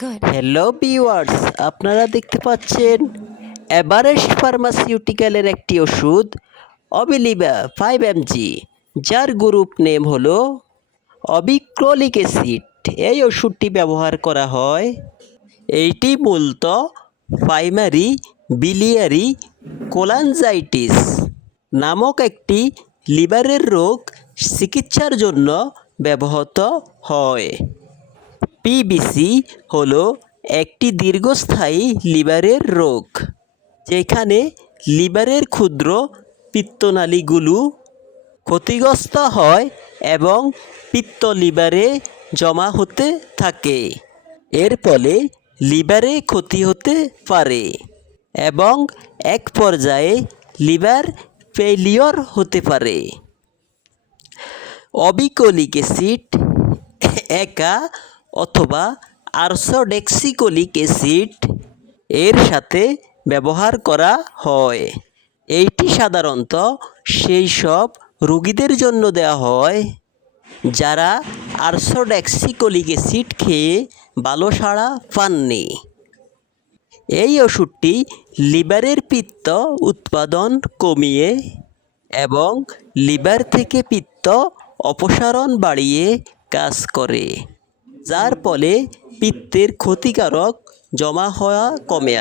Hello viewers আপনারা দেখতে পাচ্ছেন এভারেস্ট ফার্মাসিউটিক্যালের একটি ওষুধ অবিলিবা ফাইভ এমজি যার গ্রুপ নেম হলো অবিক্রলিক অ্যাসিড এই ওষুধটি ব্যবহার করা হয় এইটি মূলত প্রাইমারি বিলিয়ারি কোলানজাইটিস নামক একটি লিভারের রোগ চিকিৎসার জন্য ব্যবহৃত হয়। পিবিসি হল একটি দীর্ঘস্থায়ী লিভারের রোগ, যেখানে লিভারের ক্ষুদ্র পিত্তনালীগুলো ক্ষতিগ্রস্ত হয় এবং পিত্ত লিভারে জমা হতে থাকে। এর ফলে লিভারে ক্ষতি হতে পারে এবং এক পর্যায়ে লিভার ফেলিওর হতে পারে। অবিকলিক অ্যাসিড একা অথবা আরসোডেক্সিকোলিক অ্যাসিড এর সাথে ব্যবহার করা হয়। এইটি সাধারণত সেই সব রোগীদের জন্য দেওয়া হয়, যারা আরসোডেক্সিকোলিক অ্যাসিড খেয়ে ভালো সাড়া পাননি। এই ওষুধটি লিভারের পিত্ত উৎপাদন কমিয়ে এবং লিভার থেকে পিত্ত অপসারণ বাড়িয়ে কাজ করে। যার ফলে পিত্তের ক্ষতিকারক জমা হওয়া কমে